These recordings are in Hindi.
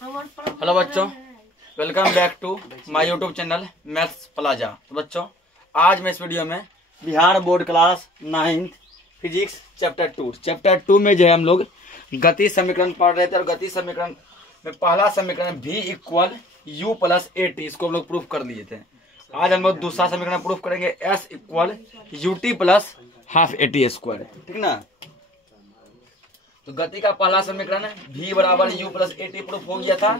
हेलो बच्चों, welcome back to my YouTube channel Maths Plaza. तो बच्चों, आज मैं इस वीडियो में Bihar board class 9th physics chapter 2 में जो है हम लोग गति समीकरण पढ़ रहे थे। और गति समीकरण में पहला समीकरण v equal u plus A T, इसको हम लोग प्रूफ कर लिए थे। आज हम लोग दूसरा समीकरण प्रूफ करेंगे s equal U T plus half A T square, ठीक ना। तो गति का पहला समीकरण v बराबर u plus A T proof हो गया था,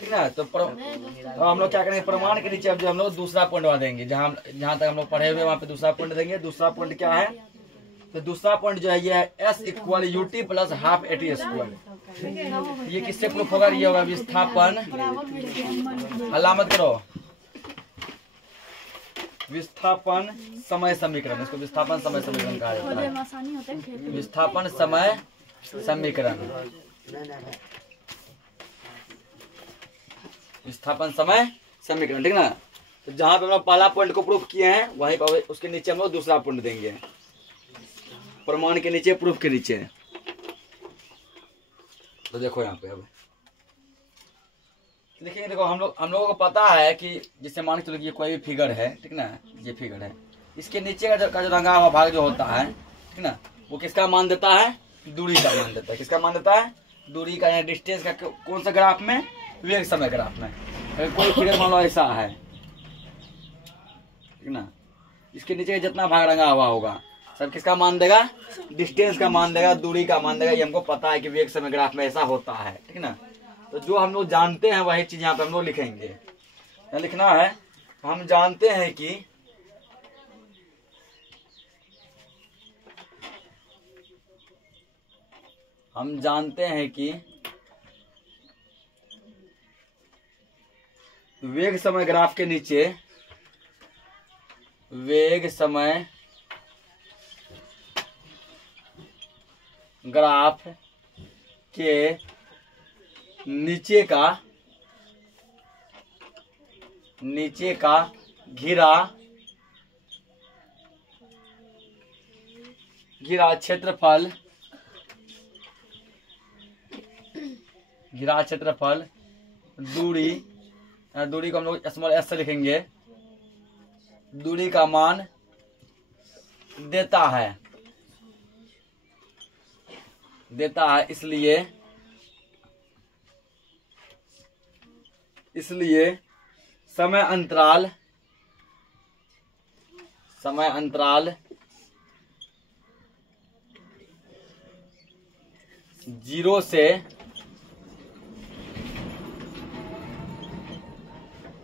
ठीक ना। तो हम लोग क्या करेंगे, प्रमाण के नीचे अब जो हम लोग दूसरा पॉइंट वहां देंगे, जहां तक हम लोग पढ़े हुए वहां पे दूसरा पॉइंट देंगे। दूसरा पॉइंट क्या है, तो दूसरा पॉइंट जो है ये है s equal U T plus half A T square. ये किससे प्रूफ होगा, ये होगा विस्थापन, अलामत करो, विस्थापन समय समीकरण। इसको विस्थापन समय समीकरण कहा जाता है। विस्थापन समय समीकरण, विस्थापन समय समीकरण, ठीक ना। तो जहां पे हम लोग पहला पॉइंट को प्रूफ किए हैं वहीं पर उसके नीचे हम लोग दूसरा पॉइंट देंगे, प्रमाण के नीचे, प्रूफ के नीचे। तो देखो यहाँ पे अब देखिए, देखो हम लोगों को पता है कि जिससे मान के चलो ये कोई भी फिगर है, ठीक ना, ये फिगर है, इसके नीचे का जो रंगा हुआ भाग जो होता है, ठीक ना, वो किसका मान देता है, दूरी का मान देता है। किसका मान देता है, दूरी का, या डिस्टेंस का। कौन सा ग्राफ में, वेग समय ग्राफ में। अगर कोई फिगर मान लो ऐसा है, ठीक ना, इसके नीचे का जितना भाग रंगा हुआ होगा सब किसका मान देगा, डिस्टेंस का मान देगा, दूरी का मान देगा। ये हमको पता है कि वेग समय ग्राफ में ऐसा होता है, ठीक ना। तो जो हम लोग जानते हैं वही चीज यहाँ पे हम लोग लिखेंगे। यहाँ लिखना है, हम जानते हैं कि वेग समय ग्राफ के नीचे, वेग समय ग्राफ के नीचे का घिरा क्षेत्रफल, दूरी को हम लोग स्मॉल एस से लिखेंगे, दूरी का मान देता है। इसलिए समय अंतराल 0 से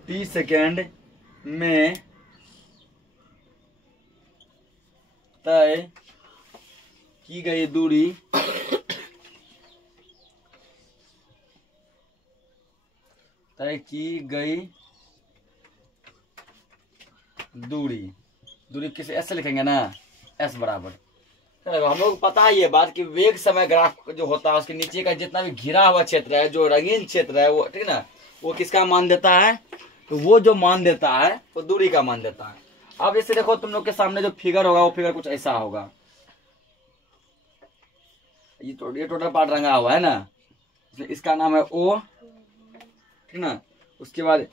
t सेकेंड में तय की गई दूरी दूरी किसे एस से लिखेंगे ना, एस बराबर। हम लोग पता है ये बात कि वेग समय ग्राफ जो होता है उसके नीचे का जितना भी घिरा हुआ क्षेत्र है, जो रंगीन क्षेत्र है, वो, ठीक ना, वो किसका मान देता है, तो वो जो मान देता है वो दूरी का मान देता है। अब जैसे देखो तुम लोग के सामने जो फिगर होगा वो फिगर कुछ ऐसा होगा। ये टोटल पार्ट रंगा हुआ है ना, इसका नाम है ओ, ठीक ना। उसके बाद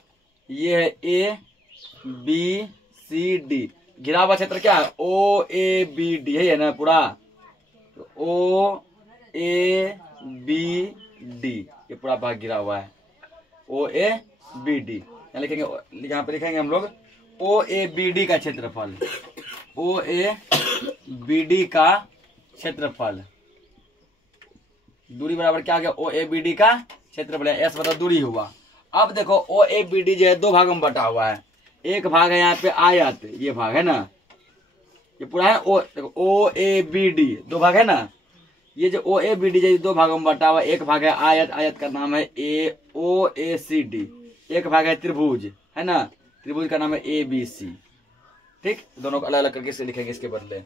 ये है ए बी सी डी, घिरा हुआ क्षेत्र क्या है, ओ ए बी डी है ना पूरा। तो ओ ए बी डी ये पूरा भाग घिरा हुआ है, ओ ए बी डी। यहाँ लिखेंगे, यहाँ पे लिखेंगे हम लोग ओ ए बी डी का क्षेत्रफल, ओ ए बी डी का क्षेत्रफल। दूरी बराबर क्या आ गया, ओ ए बी डी का क्षेत्रफल है, एस मतलब दूरी हुआ। अब देखो ओ ए बी डी जो है दो भागों में बटा हुआ है। एक भाग है यहाँ पे आयत, ये भाग है ना, ये पूरा है ओ ए बी डी, दो भाग है ना। ये जो ओ ए बी डी जो दो भागों में बटा हुआ, एक भाग है आयत, आयत का नाम है ए ओ ए सी डी। एक भाग है त्रिभुज, है ना, त्रिभुज का नाम है ए बी सी, ठीक। दोनों को अलग अलग करके से लिखेंगे इसके बदले।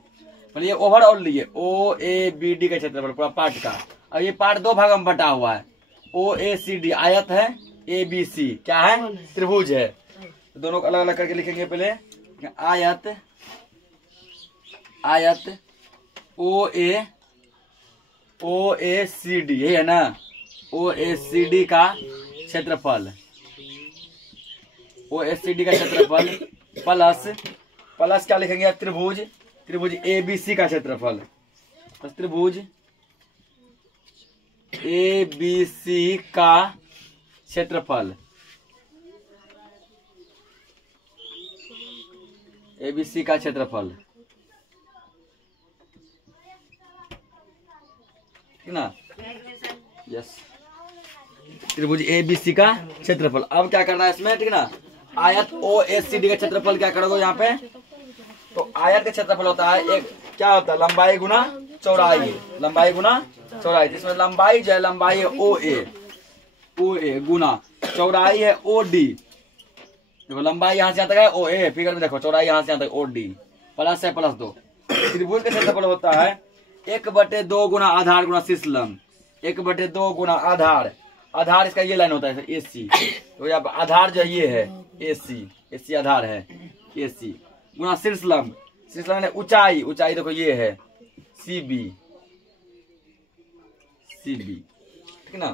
ये ओवरऑल लिए ओ ए बी डी का क्षेत्रफल पूरा पार्ट का। अब ये पार्ट दो भागों में बटा हुआ है, ओ ए सी डी आयत है, ए बी सी क्या है, त्रिभुज है। तो दोनों को अलग अलग करके लिखेंगे। पहले आयत, आयत ओ ए सी डी है ना, OACD का क्षेत्रफल, OACD का क्षेत्रफल प्लस क्या लिखेंगे त्रिभुज ABC का क्षेत्रफल, त्रिभुज ABC का क्षेत्रफल, ABC का क्षेत्रफल, ठीक ना। यस, त्रिभुज ABC का क्षेत्रफल। अब क्या करना है इसमें, ठीक ना। आयत OACD का क्षेत्रफल क्या करोगे यहाँ पे, तो आयत का क्षेत्रफल होता है एक क्या होता है लंबाई गुना चौड़ाई, लंबाई गुना चौड़ाई। इसमें लंबाई जो है लंबाई है OA गुना चौड़ाई है OD। देखो लंबाई यहाँ से यहाँ तक है OA, फिगर में देखो चौड़ाई यहाँ से यहाँ तक OD, प्लस है +2। त्रिभुज का क्षेत्रफल होता है 1/2 गुना आधार गुना शीर्ष लंब, 1/2 गुना आधार इसका ये लाइन होता है AC। तो यहाँ आधार जो ये है AC आधार है AC गुना शीर्ष लंब है ऊंचाई देखो ये है CB, ठीक ना।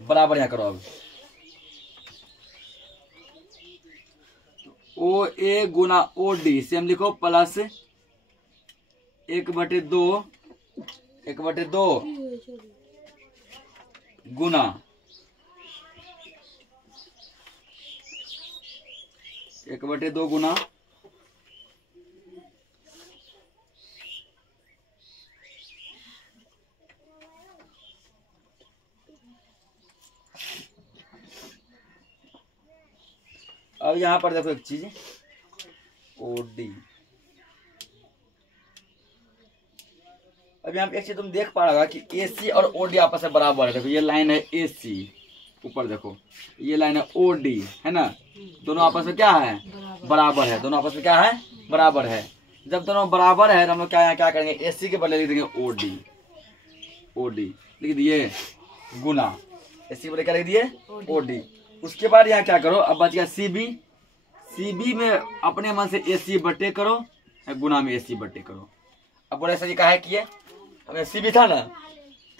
बराबर यहाँ करो। अब OA गुना OD सेम लिखो, प्लस 1/2 गुना 1/2 गुना अब यहाँ पर देखो एक चीज OD। अब यहाँ पे एक चीज तुम देख पा रहा कि AC और OD आपस में बराबर है। देखो ये लाइन है AC, ऊपर देखो ये लाइन है OD, है ना। दोनों आपस में क्या है बराबर है, दोनों आपस में क्या है बराबर है। जब दोनों बराबर है तो हम लोग क्या करेंगे AC के बदले लिख देंगे OD लिख दिए गुना, AC के बदले क्या लिख दिए OD। उसके बाद यहाँ क्या करो, अब बच गया CB में अपने मन से AC बटे करो, गुना में AC बटे करो। अब बोले सर ये कहा है कि हमें CB था ना,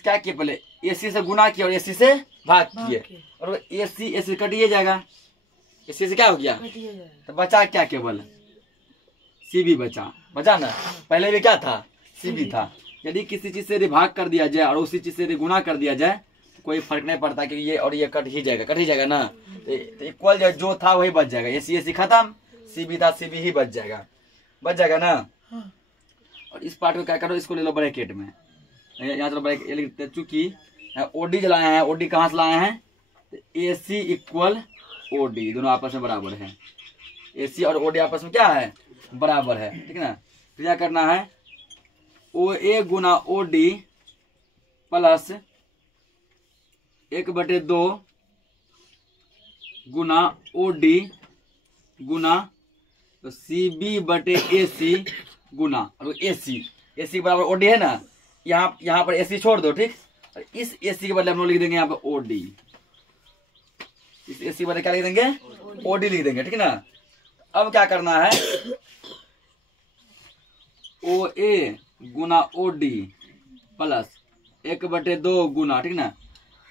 क्या किए पहले AC से गुना किया और AC से भाग किए, और AC कटिए जाएगा, AC से क्या हो गया तो बचा क्या, केवल CB बचा ना। पहले भी क्या था CB था। यदि किसी चीज से भाग कर दिया जाए और उसी चीज से गुना कर दिया जाए कोई फर्क नहीं पड़ता, क्योंकि ये और ये कट ही जाएगा ना। तो इक्वल जो था वही बच जाएगा, AC खत्म, CB था CB ही बच जाएगा ना। और इस पार्ट को क्या करो, इसको ले लो ब्रैकेट में, यहाँ चलो ब्रैकेट, चूंकि OD जो लाए हैं, OD कहाँ से लाए हैं तो AC इक्वल OD, दोनों आपस में बराबर है। AC और OD आपस में क्या है बराबर है, ठीक है ना। तो क्या करना है OA गुना OD प्लस 1/2 गुना OD गुना तो CB बटे AC गुना, और AC बराबर OD है ना। यहाँ पर AC छोड़ दो, ठीक। और इस AC के बदले हम लोग लिख देंगे यहाँ पे OD, इस AC के बदले क्या लिख देंगे OD लिख देंगे, ठीक है ना। अब क्या करना है OA गुना OD प्लस 1/2 गुना, ठीक ना।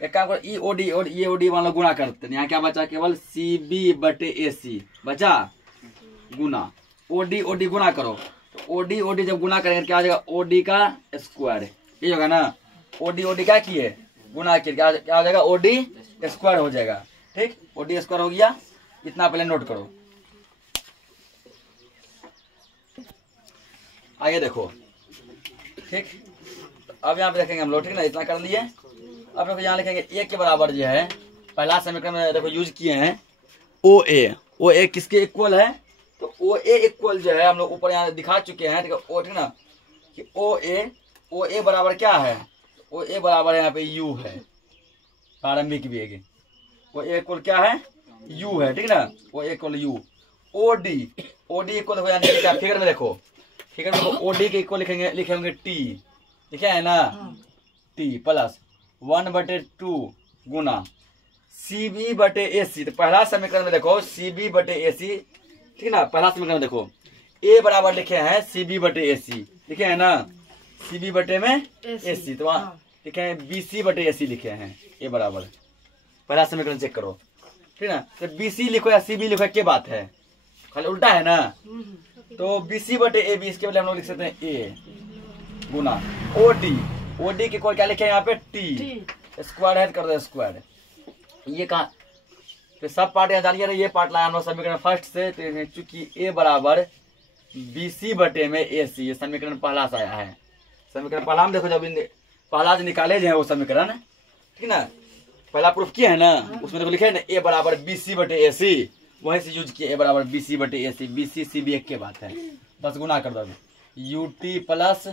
एक काम करो OD और ये OD मान लो गुना करते हैं, यहाँ क्या बचा केवल CB बटे AC बचा गुना OD गुना करो। तो OD जब गुना करेंगे क्या आ जाएगा OD का स्क्वायर, ये होगा ना। OD क्या किए गुना किए, क्या हो जाएगा OD स्क्वायर हो जाएगा, ठीक। OD स्क्वायर हो गया, इतना पहले नोट करो। आगे देखो, ठीक। अब यहाँ पे देखेंगे हम लोग, ठीक ना, इतना कर लिए। अब देखो यहाँ लिखेंगे A के बराबर जो है पहला समीकरण में देखो यूज किए हैं OA किसके इक्वल है, तो OA इक्वल जो है हम लोग ऊपर यहाँ दिखा चुके हैं, ठीक ना, कि OA बराबर क्या है, OA बराबर यहाँ पे U है, प्रारंभिक वेग। OA इक्वल क्या है U है, ठीक ना। OA equal U, OD equal हो जाने क्या, फिगर में देखो OD के इक्वल लिखेंगे T, लिखे है ना T प्लस 1/2 गुना CB बटे AC। तो पहला समीकरण में देखो CB बटे AC, ठीक ना। पहला समीकरण में देखो A बराबर लिखे हैं CB बटे AC, लिखे है ना CB बटे में AC। तो वहाँ लिखे हैं BC/AC लिखे हैं ए बराबर, पहला समीकरण चेक करो, ठीक है ना। तो BC लिखो या CB लिखो, क्या बात है, खाली उल्टा है ना। तो BC/AB इसके बदले हम लोग लिख सकते हैं A गुना OD के कोई क्या लिखे हैं यहाँ पे T, स्क्वायर हेड कर दो स्क्वायर। ये कहा तो सब पार्ट यहाँ जानिए, ये पार्ट लाया हम लोग समीकरण फर्स्ट से, तो चूंकि A बराबर BC/AC, ये समीकरण पहला से आया है। समीकरण पहला में देखो, जब पहला जो निकाले जो है वो समीकरण, ठीक ना, पहला प्रूफ किया है ना, उसमें देखो लिखे है ना A बराबर BC/AC, वहीं से यूज किया A बराबर BC/AC। BC CB एक के बात है, बस गुना कर दो UT plus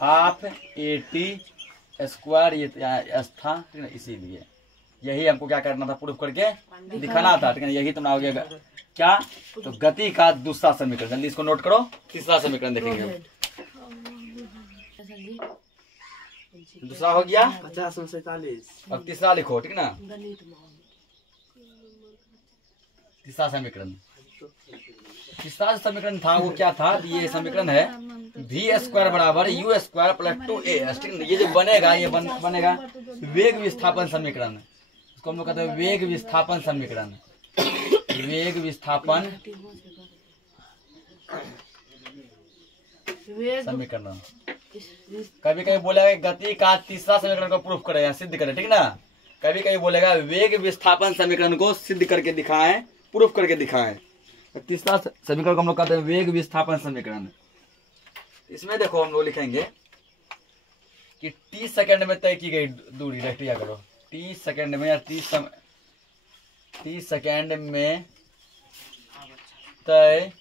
half AT square, ये S था, ठीक ना, इसीलिए यही हमको क्या करना था, प्रूफ करके दिखाना था, ठीक है। यही तुम आओगे क्या, तो गति का दूसरा समीकरण, जल्दी इसको नोट करो। तीसरा समीकरण देखेंगे, दूसरा हो गया 50/47 और तीसरा लिखो, ठीक ना। तीसरा समीकरण था वो क्या था, ये समीकरण है V² बराबर U² प्लस 2AS, ठीक है। ये जो बनेगा, ये बनेगा वेग विस्थापन समीकरण, इसको हम लोग कहते हैं वेग विस्थापन समीकरण। वेग विस्थापन समीकरण कभी कभी बोलेगा गति का तीसरा समीकरण को प्रूफ करें या सिद्ध करें, ठीक ना। कभी कभी बोलेगा वेग विस्थापन समीकरण को सिद्ध करके दिखाएं, प्रूफ करके दिखाएं। तो तीसरा समीकरण को हम लोग कहते हैं वेग विस्थापन समीकरण। इसमें देखो हम लोग लिखेंगे कि T सेकंड में तय की गई दूरी, रेक्टिया करो, T सेकंड में या T सेकंड में तय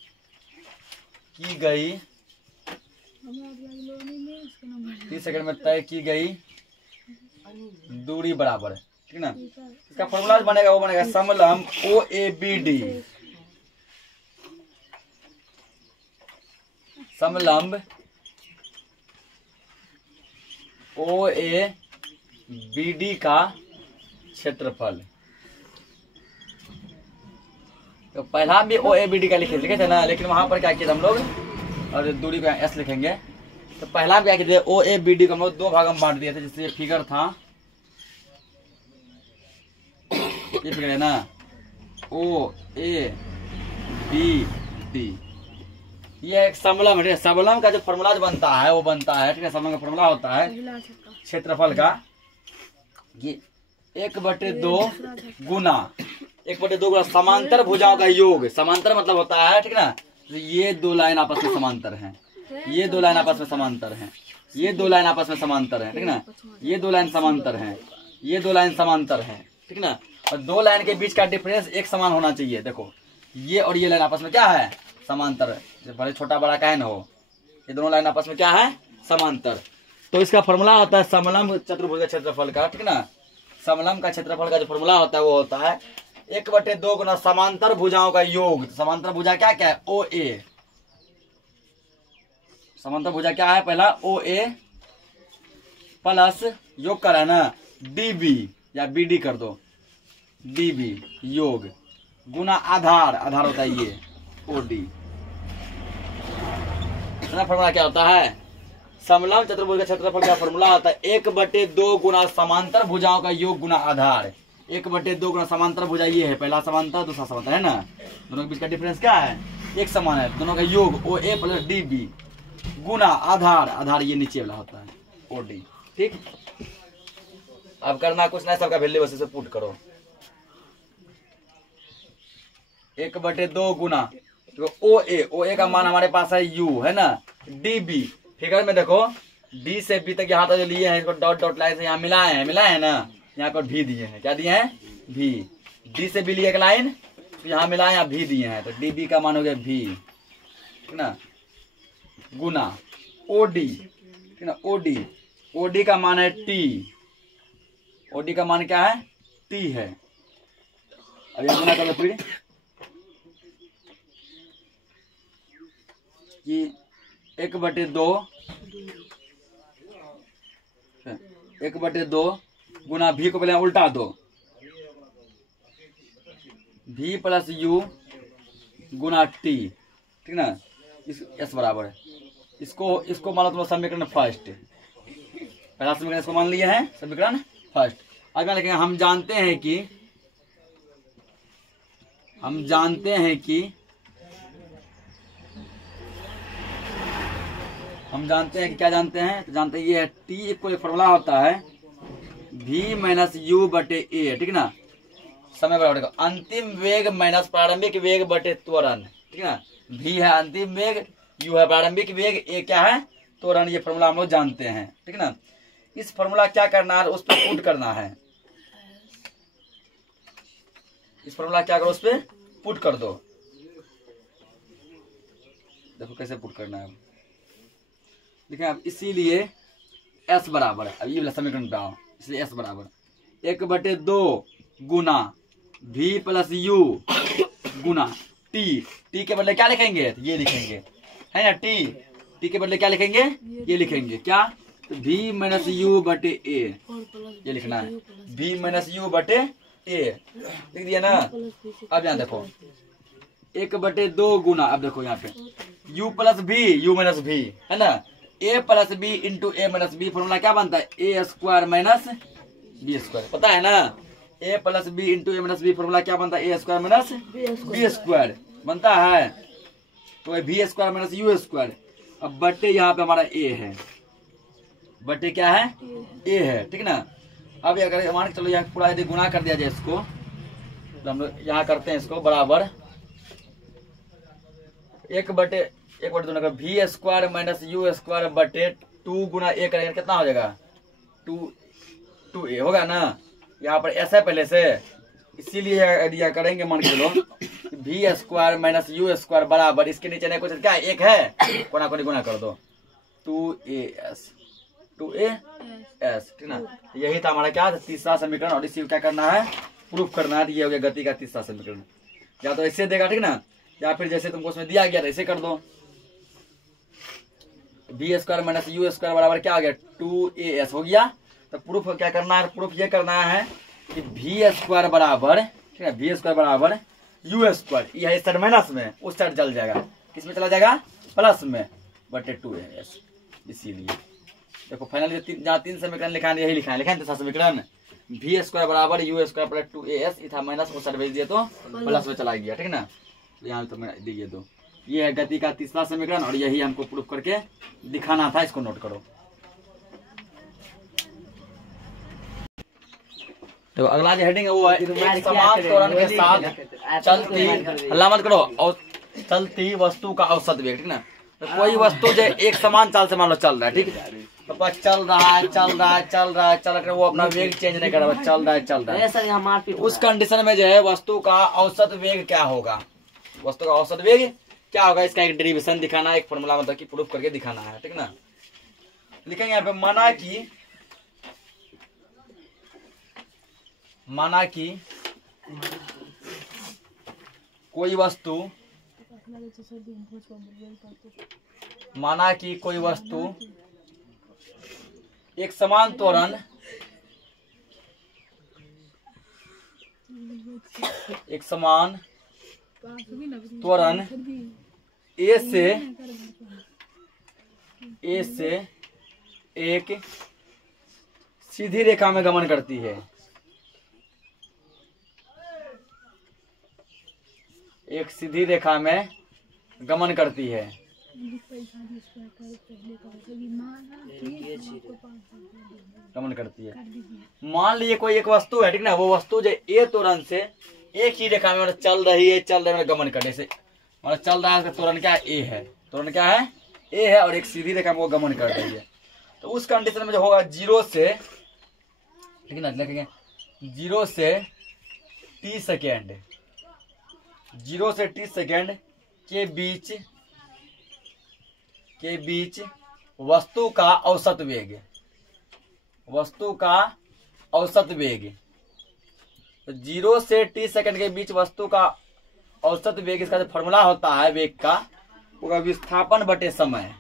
की गई, T सेकंड में तय की गई दूरी बराबर, ठीक ना। इसका फॉर्मूला बनेगा, वो बनेगा समलंब OABD, समलंब OABD का क्षेत्रफल। तो पहला भी OABD का लिखे थे ना, लेकिन वहां पर क्या किया हम लोग, और दूरी को S लिखेंगे। तो पहला क्या किया, OABD को हम लोग दो भाग में बांट दिए थे, जैसे ये फिगर था, ये फिगर है ना, OABD, ये एक समलंब है। समलंब का जो फॉर्मूला बनता है वो बनता है, ठीक है। समलंब का फॉर्मूला होता है क्षेत्रफल का, ये 1/2 गुना 1/2 गुना समांतर भुजाओं का योग। समांतर मतलब होता है, ठीक ना, तो ये दो लाइन आपस में समांतर हैं, ये दो लाइन आपस में समांतर हैं, ये दो लाइन आपस में समांतर है, ठीक ना, ये दो लाइन समांतर हैं, ये दो लाइन समांतर हैं, ठीक ना। और दो लाइन के बीच का डिफरेंस एक समान होना चाहिए। देखो ये और ये लाइन आपस में क्या है, समांतर है, भले छोटा बड़ा का है ना हो, ये दोनों लाइन आपस में क्या है, समांतर। तो इसका फॉर्मूला होता है समलंब चतुर्भुज क्षेत्रफल का, ठीक ना। समलंब का क्षेत्रफल का जो फॉर्मूला होता है वो होता है 1/2 गुना समांतर भुजाओं का योग। समांतर भुजा क्या क्या है, OA, समांतर भुजा क्या है, पहला OA प्लस योग करा ना DB या BD कर दो, DB योग गुना आधार, आधार होता है ये OD। फॉर्मूला क्या होता है, समलंब चतुर्भुज का क्षेत्रफल का फॉर्मूला होता है 1/2 गुना समांतर भुजाओं का योग गुना आधार। 1/2 गुना समांतर भुजा ये है, पहला समांतर दूसरा समांतर है ना, दोनों के बीच का डिफरेंस क्या है, एक समान है, दोनों का योग OA प्लस DB गुना आधार, आधार ये नीचे वाला होता है OD, ठीक। अब करना कुछ नहीं, सबका वैल्यू बस से पुट करो। 1/2 गुना तो OA का मान हमारे पास है U है ना, DB फिगर में देखो D से B तक यहाँ तक जो लिए हैं, इसको डॉट डॉट लाइन से यहाँ मिलाए हैं ना, यहाँ पर भी दिए हैं, क्या दिए हैं, भी। D से B लिए एक लाइन, तो यहाँ मिलाए, यहाँ भी दिए हैं, तो DB का मान हो गया भी, ठीक ना, गुना OD, ठीक ना, OD का मान है T, OD का मान क्या है, T है। अब ये गुना करो फिर कि 1/2 गुना भी को पहले उल्टा दो, भी प्लस U गुना T, ठीक ना, इस S बराबर है, इसको मान लो तुम समीकरण फर्स्ट, पहला समीकरण इसको मान लिया है समीकरण फर्स्ट। अब क्या लिखेंगे, हम जानते हैं कि क्या जानते हैं, तो जानते हैं ये टी को फॉर्मूला होता है v माइनस यू बटे ए, ठीक ना, समय बराबर अंतिम वेग माइनस प्रारंभिक वेग बटे त्वरण, ठीक है ना। v है अंतिम वेग, u है प्रारंभिक वेग, ए क्या है त्वरण, ये फॉर्मूला हम लोग जानते हैं, ठीक है ना। इस फॉर्मूला क्या करना है, उस पर पुट करना है। इस फॉर्मूला क्या करो, उस पर पुट कर दो। देखो कैसे पुट करना है, देखिए अब इसीलिए s बराबर, अब ये वाला समीकरण पे आओ, इसलिए s बराबर 1/2 गुना v plus you Guna t के बदले क्या लिखेंगे, ये लिखेंगे है ना, t के बदले क्या लिखेंगे, ये लिखेंगे क्या, तो v माइनस यू बटे ए, ये लिखना है v माइनस यू बटे ए, लिख दिया ना। अब यहाँ देखो 1/2 गुना, अब देखो यहाँ पे u plus v, u minus v है ना, a plus B into A minus B, formula क्या बनता है A square minus B square, पता है ना, a plus B into A minus B, formula क्या बनता है A square minus B square बनता है, तो v square minus U square. अब बटे यहाँ पे हमारा a है, बटे क्या है a है, ठीक ना। अब अगर मान के चलो यहाँ पूरा यदि गुना कर दिया जाए इसको, तो हम लोग यहाँ करते हैं इसको बराबर 1/2 v square minus U square बटे 2 गुना ए करेंगे कितना हो जाएगा 2a होगा ना। यहाँ पर ऐसा पहले से, इसीलिए यदि करेंगे मान के चलो v square minus U square बराबर, इसके नीचे नहीं कुछ क्या एक है, कोना कोनी गुना कर दो 2as, ठीक ना। यही था हमारा क्या तीसरा समीकरण, और इसी को क्या करना है प्रूफ करना है। ये हो गया गति का तीसरा समीकरण। या तो ऐसे देगा, ठीक ना, या फिर जैसे तुमको उसमें दिया गया ऐसे कर दो, v square minus U square बराबर क्या आ गया 2as हो गया। तो प्रूफ क्या करना है, प्रूफ ये करना है कि v स्क्वायर बराबर, ठीक है, v स्क्वायर बराबर यू स्क्वायर, यह इस साइड माइनस में, उस साइड चल जाएगा, किसमें चला जाएगा प्लस में बटे 2as। इसीलिए देखो फाइनल जहाँ 3 समीकरण लिखा है यही लिखा है तीसरा समीकरण v स्क्वायर बराबर यू स्क्वायर प्लस 2as, इथा माइनस उस साइड भेज दिया तो प्लस में चला गया, ठीक है ना। यहाँ तो मैं दिए दो, ये है गति का तीसरा समीकरण, और यही हमको प्रूफ करके दिखाना था, इसको नोट करो। तो अगला जो हेडिंग है वो है एक समान त्वरण के साथ चलती, हल्ला मत करो, और चलती वस्तु का औसत वेग, ठीक ना। तो कोई वस्तु जो एक समान चाल से मान लो चल रहा है, ठीक है, तो चल रहा है, वो अपना वेग चेंज नहीं कर रहा, चल रहा है। उस कंडीशन में जो है वस्तु का औसत वेग क्या होगा, वस्तु का औसत वेग क्या होगा, इसका एक डेरिवेशन दिखाना है, एक फॉर्मूला मतलब कि प्रूफ करके दिखाना है, ठीक ना। लिखेंगे यहाँ पे माना कि कोई वस्तु एक समान त्वरण ए से एक सीधी रेखा में गमन करती है, एक सीधी रेखा में गमन करती है। मान लीजिए कोई एक वस्तु है, ठीक ना, वो वस्तु जो ए त्वरण से एक ही रेखा में चल रही है, गमन करने से मतलब चल रहा है, त्वरण क्या है ए है, त्वरण क्या है ए है, और एक सीधी रेखा में वो गमन कर रही है। तो उस कंडीशन में जो होगा 0 से, ठीक है ना, लिखेंगे 0 से t सेकेंड, 0 से t सेकेंड के बीच वस्तु का औसत वेग, तो 0 से t सेकेंड के बीच वस्तु का औसत वेग, इसका जो फॉर्मूला होता है वेग का, वो विस्थापन बटे समय,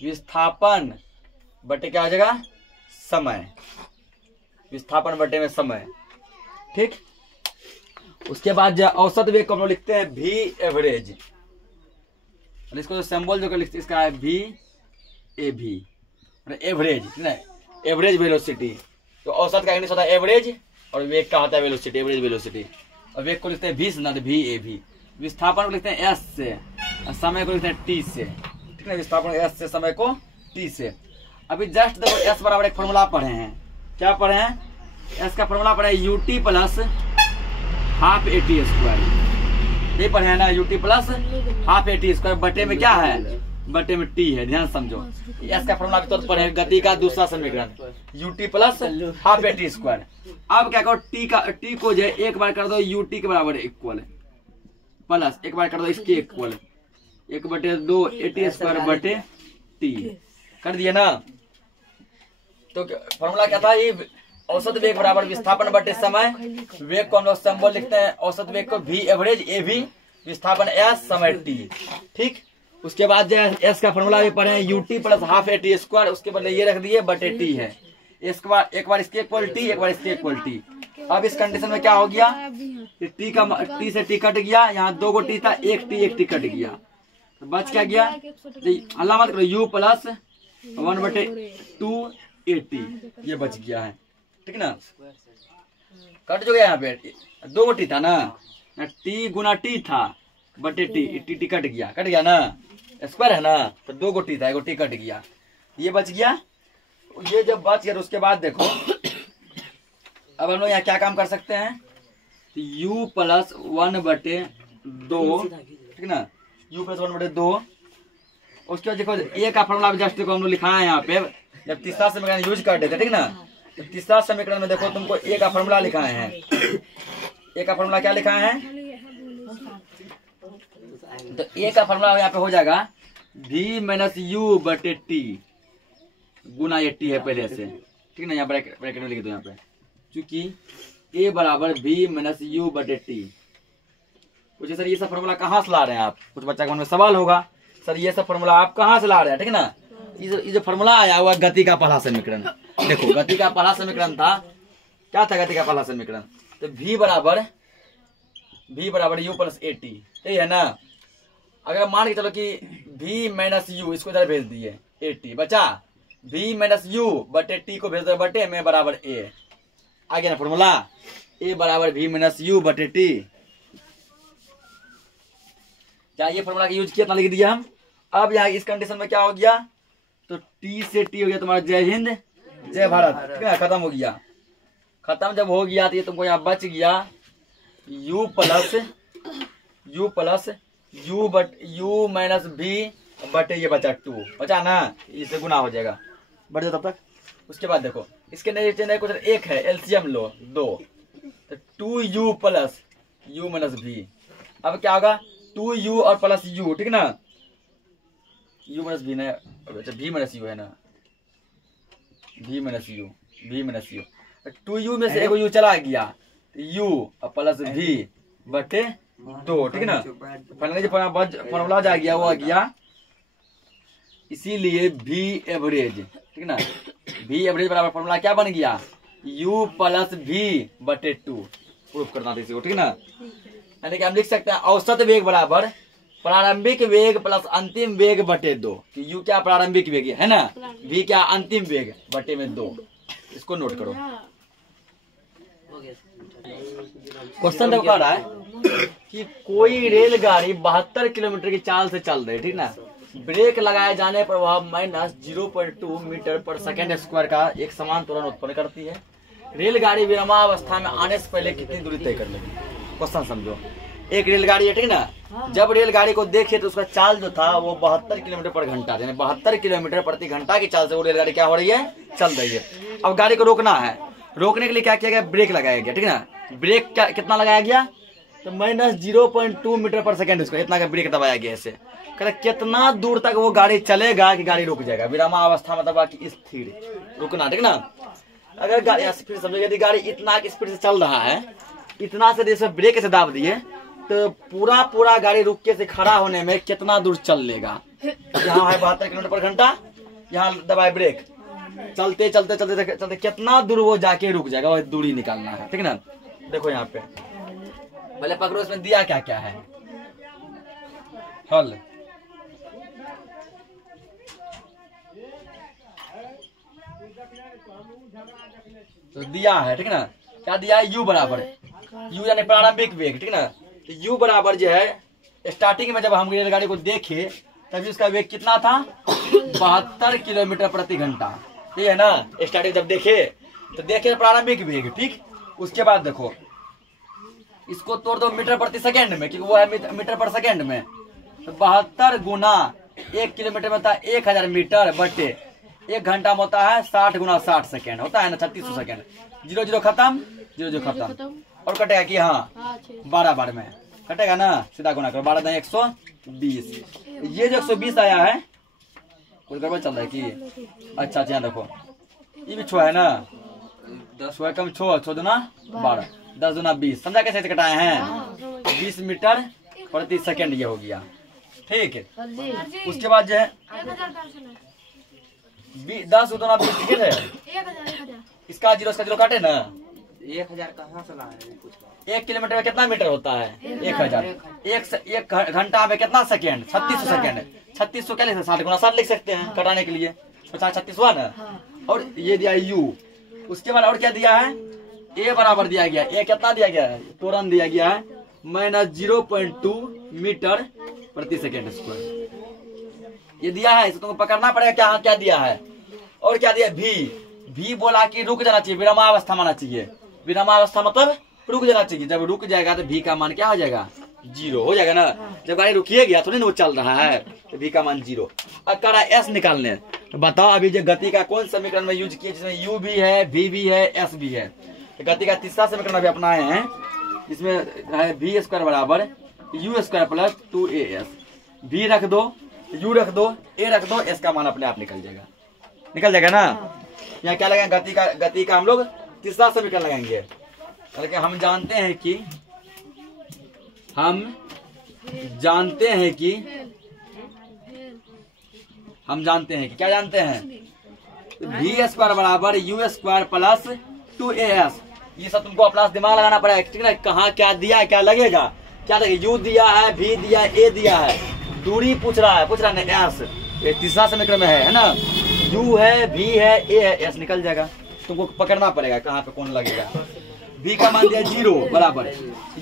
विस्थापन बटे क्या हो जाएगा समय, विस्थापन बटे में समय, ठीक। उसके बाद औसत वेग को हम लोग लिखते हैं v एवरेज, इसको जो सिंबल जो लिखते हैं इसका है v ए भी, एवरेज, एवरेज वेलोसिटी। तो औसत का इंग्लिश होता है एवरेज और वेग का होता है वेलोसिटी, एवरेज वेलोसिटी। और वेग को लिखते हैं वी से, ना वी ए भी। विस्थापन को लिखते हैं एस से और समय को लिखते हैं टी से, ठीक है। विस्थापन एस से, समय को टी से। अभी जस्ट देखो एस बराबर एक फॉर्मूला पढ़े हैं, क्या पढ़े हैं? एस का फॉर्मूला पढ़े UT plus half A T square, ये पढ़े हैं ना, UT plus half A T square बटे में क्या है? बटे में टी है, ध्यान समझो। एस का फॉर्मूला के तौर पर है गति का दूसरा समीकरण UT plus half A T square. अब क्या करो, टी को जो एक बार कर दो यूटी के बराबर इक्वल प्लस एक बार कर दो इसके इक्वल 1/2 ए टी स्क्वायर बटे टी, कर दिए ना। तो फॉर्मूला क्या था? ये औसत वेग बराबर विस्थापन बटे समय। वेग को हम लोग सिंबल लिखते हैं, औसत वेग को वी एवरेज ए भी, विस्थापन एस, समय टी, ठीक। उसके बाद जो एस का फॉर्मूला भी पढ़े UT plus half A T square, उसके बदले ये रख दिए बटे टी है। इसके बाद एक बार इसके इक्वल टी, एक बार इसके इक्वल टी। अब इस कंडीशन में क्या हो गया? टी से टी कट गया, यहाँ 2 गो टी था, एक टी कट गया, तो बच क्या गया? हल्ला मत करो, यू प्लस 1/2 ए टी, ये बच गया है, ठीक ना। कट जो गया यहाँ पे 2 गो टी था ना, टी गुना टी था बटे टी कट गया ना, स्क्वायर है ना, तो 2 गो टी था, 1 गो टी कट गया, ये बच गया। ये जब बच गया तो उसके बाद देखो अब हम लोग यहाँ क्या काम कर सकते हैं? u प्लस 1/2, ठीक ना, u प्लस 1/2। उसके बाद देखो ए का फॉर्मूला जस्ट देखो हम लोग लिखा है यहाँ पे, जब तीसरा समीकरण यूज कर देते, ठीक ना। तो तीसरा समीकरण में देखो तुमको ए का फॉर्मूला लिखाए हैं, ए का फॉर्मूला क्या लिखा है? तो ए का फॉर्मूला यहाँ पे हो जाएगा v माइनस यू बटे टी गुना ये टी है पहले से, ठीक ना। यहाँ ब्रैकेट में लिख दो यहाँ पे, क्योंकि a बराबर v माइनस यू बटे टी। कुछ सर ये सब फॉर्मूला कहाँ से ला रहे हैं आप? कुछ बच्चा के मन में सवाल होगा, सर ये सब फॉर्मूला आप कहाँ से ला रहे हैं, ठीक ना। ये जो फॉर्मूला आया हुआ गति का पहला समीकरण, देखो गति का पहला समीकरण था, क्या था गति का पहला समीकरण? तो v बराबर यू प्लस ए टी, ये है ना। अगर मान के चलो कि v माइनस यू, इसको इधर भेज दिए, ए टी बचा, v माइनस यू बटे टी को भेज दो बटे में बराबर ए, आ गया ना फॉर्मूला। ए बराबर v माइनस यू बटे टी, क्या ये फॉर्मूला का यूज किया, इतना लिख दिया हम। अब यहाँ इस कंडीशन में क्या हो गया? तो टी से टी हो गया तुम्हारा जय हिंद जय भारत, ठीक है, खत्म हो गया। खत्म जब हो गया तो ये तुमको यहाँ बच गया u प्लस यू माइनस भी बटे ये बचा 2, बचा ना, इससे गुना हो जाएगा, बढ़ जाओ तब तक। उसके बाद देखो इसके नीचे कुछ एक है, एलसीएम लो 2, तो 2u प्लस यू माइनस भी। अब क्या होगा? 2u और प्लस u, ठीक ना, u माइनस भी ना, अच्छा v माइनस यू है ना, v माइनस यू 2u में से एक u चला गया, u और प्लस v बटे 2, ठीक ना। फाइनली जो फॉर्मूला जा गया वो आ गया, इसीलिए v एवरेज, ठीक ना, v एवरेज बराबर फॉर्मूला क्या बन गया? u प्लस v बटे 2, प्रूफ करना था इसी को, ठीक ना। यानी कि हम लिख सकते हैं औसत वेग बराबर प्रारंभिक वेग प्लस अंतिम वेग बटे 2, कि u क्या प्रारंभिक वेग है ना, v क्या अंतिम वेग बटे में 2, इसको नोट करो। क्वेश्चन तो कह रहा है कि कोई रेलगाड़ी 72 किलोमीटर की चाल से चल रही है, ठीक ना, ब्रेक लगाए जाने पर वह माइनस 0.2 मीटर पर सेकेंड स्क्वायर का एक समान त्वरण उत्पन्न करती है। रेलगाड़ी विरामावस्था में आने से पहले कितनी दूरी तय कर लेगी? क्वेश्चन समझो, एक रेलगाड़ी है, ठीक ना, जब रेलगाड़ी को देखिए तो उसका चाल जो था वो 72 किलोमीटर पर घंटा, यानी 72 किलोमीटर प्रति घंटा की चाल से वो रेलगाड़ी क्या हो रही है? चल रही है। अब गाड़ी को रोकना है, रोकने के लिए क्या किया गया? ब्रेक लगाया गया, ठीक ना। ब्रेक क्या कितना लगाया गया? तो माइनस 0.2 मीटर पर सेकेंड उसको इतना का ब्रेक दबाया गया ऐसे। कितना दूर तक वो गाड़ी चलेगा कि गाड़ी रुक जाएगा? विरामावस्था मतलब कि स्थिर रुकना, ठीक ना। अगर गाड़ी फिर समझो, यदि गाड़ी इतना स्पीड से चल रहा है, इतना से जैसे ब्रेक से दाब दिए तो पूरा गाड़ी रुक के से खड़ा होने में कितना दूर चल लेगा? यहाँ है 72 किलोमीटर पर घंटा, यहाँ दबाए ब्रेक, चलते चलते चलते चलते कितना दूर वो जाके रुक जाएगा, वो दूरी निकालना है, ठीक ना। देखो यहाँ पे पहले पकड़ो, इसमें दिया क्या क्या है? हल तो दिया है, ठीक ना, क्या दिया है, u बराबर, u यानी प्रारंभिक वेग, ठीक ना। तो u बराबर जो है स्टार्टिंग में जब हम रेलगाड़ी को देखे तभी उसका वेग कितना था, 72 किलोमीटर प्रति घंटा, ठीक है ना। स्टार्टिंग जब देखे तो देखे प्रारंभिक वेग, ठीक। उसके बाद देखो इसको तोड़ दो मीटर प्रति सेकेंड में, क्योंकि वो है मीटर पर सेकेंड में। तो 72 गुना 1 किलोमीटर में होता है 1000 मीटर बटे 1 घंटा में होता है 60 गुना 60 सेकेंड, होता है ना 3600 सेकेंड। 0 0 खत्म, 0 0 खत्म, और कटेगा कि हाँ 12 बार में कटेगा ना, सीधा गुना करो, 12 120। ये जो 120 आया है कुछ गड़बड़ चल रहा है कि, अच्छा अच्छा देखो ये भी छो है ना, 10 कम छो दूना 12, 10 दूना 20, समझा कैसे कटाए हैं, 20 मीटर प्रति सेकेंड ये हो गया, ठीक है। उसके बाद जो है 10 दूना 20 ठीक है, इसका 0 काटे ना, 1000 कहाँ से लाए? 1 किलोमीटर में कितना मीटर होता है, 1000। एक घंटा में कितना सेकेंड, 3600 सेकेंड, 3600 क्या लिख सकते हैं, 60 गुना 60 लिख सकते हैं कटाने के लिए, 36 हुआ ना। और ये दिया u, उसके बाद और क्या दिया है, a बराबर दिया गया, a कितना दिया गया है, तुरंत दिया गया है -0.2 मीटर प्रति सेकेंड स्क्वायर, ये दिया है। इसे तुमको पकड़ना पड़ेगा क्या क्या दिया है। और क्या दिया, v बोला कि रुक जाना चाहिए, विरामावस्था माना चाहिए, विरामावस्था मतलब रुक जाना चाहिए। जब रुक जाएगा तो v का मान क्या हो जाएगा, 0 हो जाएगा ना। जब गाड़ी रुकिएगा थोड़ी ना वो चल रहा है, तो v का मान 0। अब करा s निकालने, तो बताओ अभी जो गति का कौन समीकरण में यूज किए, जिसमें u भी है, v भी है, s भी है। तो गति का तीसरा समीकरण अभी अपनाए हैं, इसमें है v स्क्वायर बराबर u square plus 2as, v रख दो, u रख दो, a रख दो, s का मान अपने आप निकल जाएगा ना। यहाँ क्या लगाएंगे, गति का हम लोग तीसरा समीकरण लगाएंगे। लेकिन हम जानते हैं कि क्या जानते हैं, v स्क्वायर बराबर u स्क्वायर प्लस 2as। ये सब तुमको अपना दिमाग लगाना पड़ेगा, ठीक है। कहाँ क्या दिया है, क्या लगेगा, क्या लगेगा, u दिया है, v दिया है, a दिया है, दूरी पूछ रहा है s, ये तीसरा समीकरण में है ना। u है, v है, a है, s निकल जाएगा। तुमको पकड़ना पड़ेगा कहाँ पे कौन लगेगा। v का मान दिया 0 बराबर,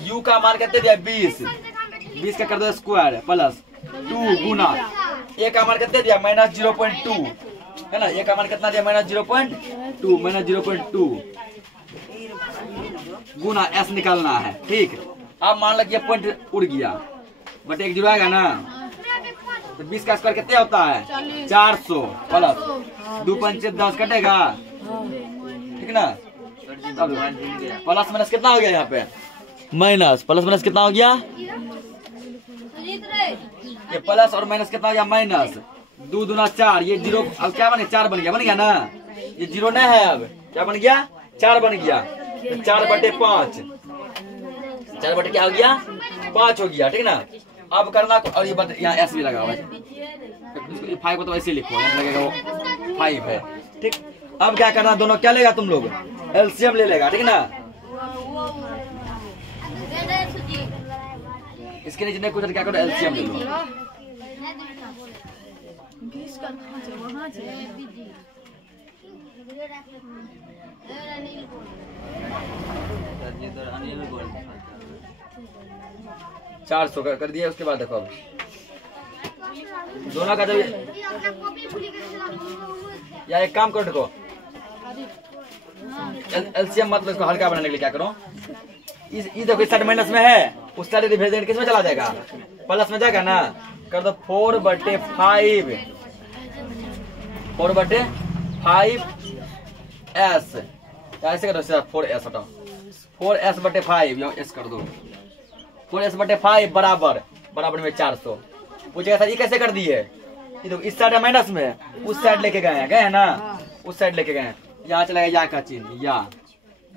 u का मान कितने दिया 20 का कर दो स्क्वायर प्लस 2 गुना a का मान कितने दिया -0.2 है ना, a का मान कितना दिया -0.2 गुना s निकालना है, ठीक। अब मान लीजिए पॉइंट उड़ गया, बट 1 0 आएगा ना, तो 20 का स्क्वायर कितने होता है 400 प्लस 2 5 10 कटेगा, ठीक ना। अब प्लस माइनस कितना हो गया, यहाँ पे माइनस, प्लस माइनस कितना हो गया, ये प्लस और माइनस कितना हो गया माइनस, 2 दूना 4, ये 0 अब क्या बने 4 बन गया ना, ये 0 नहीं है, अब क्या बन गया 4 बन गया, 4/5, 4 क्या हो गया 5 हो गया, ठीक ना। अब करना, और ये यहाँ एस भी लगा हुआ है, 5 को तो ऐसे लिखो, लगेगा वो 5 है, ठीक। अब क्या करना, दोनों क्या लेगा तुम लोग, एलसीएम ले लेगा, ठीक ना। इसके नीचे नहीं कुछ क्या करो, एलसीएम ले लो। चार 400 कर दिया। उसके बाद देखो दोनों का जब या एक काम करो, देखो एलसीएम मतलब इसको हल्का बनाने के लिए क्या करो, इस देखो इस साइड माइनस में है, उस साइड यदि भेज देंगे किस में चला जाएगा, प्लस में जाएगा ना। कर दो 4/5, 4/5s, ऐसे करो, 4s हटाओ, 4s/5 एस कर दो, 4s/5 बराबर में 400। पूछेगा सर ये कैसे कर दिए, ये तो इस साइड माइनस में, उस साइड लेके गए ना, उस साइड लेके गए, यहाँ चलेगा या का चिन्ह, या,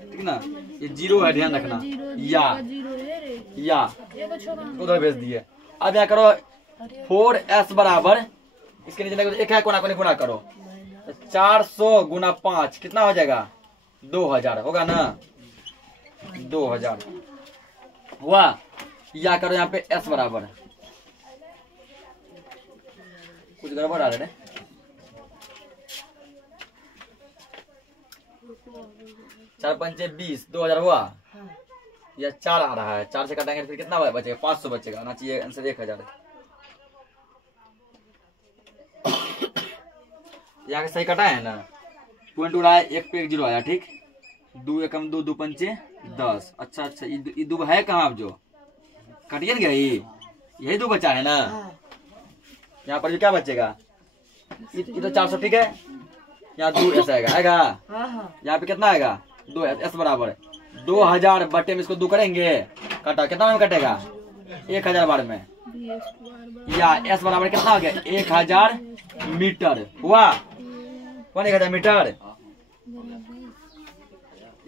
ठीक ना। ये 0 है, ध्यान रखना, या उधर भेज दिए। अब यहाँ करो 4s बराबर, इसके नीचे एक है कोना गुना करो, 400 गुना 5 कितना हो जाएगा 2000 होगा ना, 2000 हुआ। या करो यहाँ पे s बराबर, कुछ गड़बड़ आ रहा है, 4 पंचे 20, 2000 हुआ। या 4 आ रहा है, 4 से काटेंगे फिर कितना बचेगा? 500 बचेगा। आना चाहिए आंसर 1000। यहाँ के सही कटा है ना, पॉइंट उड़ा है, 1 पे 1 0 आया। ठीक, 2 एकम 2, 2 पंचे 10। अच्छा, ये 2 है कहाँ? अब जो कटिए ना, यही 2 बचा है ना। यहाँ पर जो क्या बचेगा? ये तो 400। ठीक है, यहाँ 2 ऐसा आएगा। यहाँ पे कितना आएगा? 2 एस बराबर 2000 बटे में इसको 2 करेंगे, कटा कितना में कटेगा? 1000 बार में। या एस बराबर कितना हो गया? 1000 मीटर हुआ। कौन 1000 मीटर?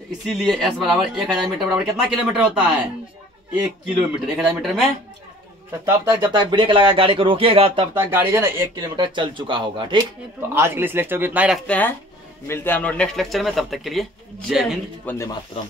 इसीलिए एस बराबर 1000 मीटर बराबर कितना किलोमीटर होता है? 1 किलोमीटर। 1000 मीटर में तो तब तक जब तक ब्रेक लगा गाड़ी को रोकिएगा तब तक गाड़ी जो है ना 1 किलोमीटर चल चुका होगा। ठीक, तो आज के लिए इस लेक्चर को इतना ही रखते हैं। मिलते हैं हम लोग नेक्स्ट लेक्चर में। तब तक के लिए जय हिंद, वंदे मातरम।